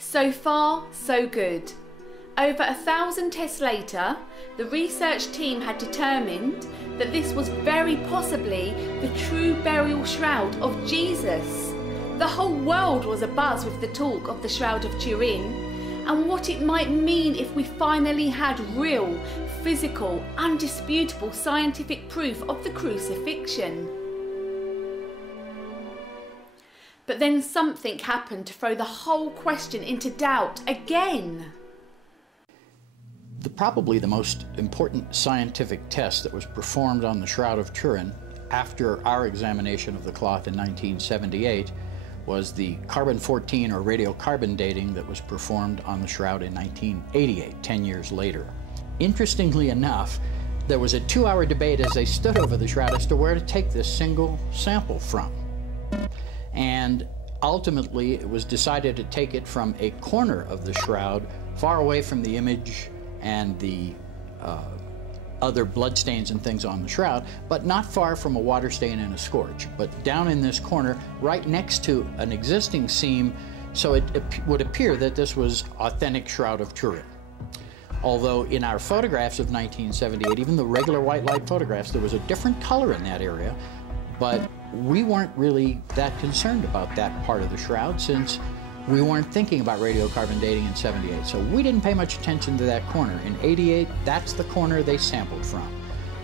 So far, so good. Over 1,000 tests later, the research team had determined that this was very possibly the true burial shroud of Jesus. The whole world was abuzz with the talk of the Shroud of Turin and what it might mean if we finally had real, physical, undisputable scientific proof of the crucifixion. But then something happened to throw the whole question into doubt again. Probably the most important scientific test that was performed on the Shroud of Turin after our examination of the cloth in 1978 was the carbon-14 or radiocarbon dating that was performed on the shroud in 1988, 10 years later. Interestingly enough, there was a 2-hour debate as they stood over the shroud as to where to take this single sample from. And ultimately, it was decided to take it from a corner of the shroud, far away from the image and the other bloodstains and things on the shroud, but not far from a water stain and a scorch, but down in this corner, right next to an existing seam, so it would appear that this was authentic Shroud of Turin. Although in our photographs of 1978, even the regular white light photographs, there was a different color in that area, but we weren't really that concerned about that part of the shroud since we weren't thinking about radiocarbon dating in 78. So we didn't pay much attention to that corner. In 88, that's the corner they sampled from.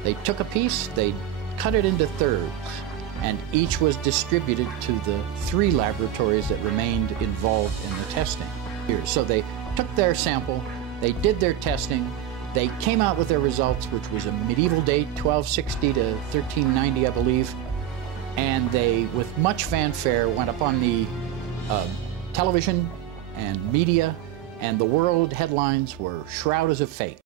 They took a piece, they cut it into thirds, and each was distributed to the 3 laboratories that remained involved in the testing. So they took their sample, they did their testing, they came out with their results, which was a medieval date, 1260 to 1390, I believe, and they, with much fanfare, went up on the television and media, and the world headlines were "Shroud is a fake."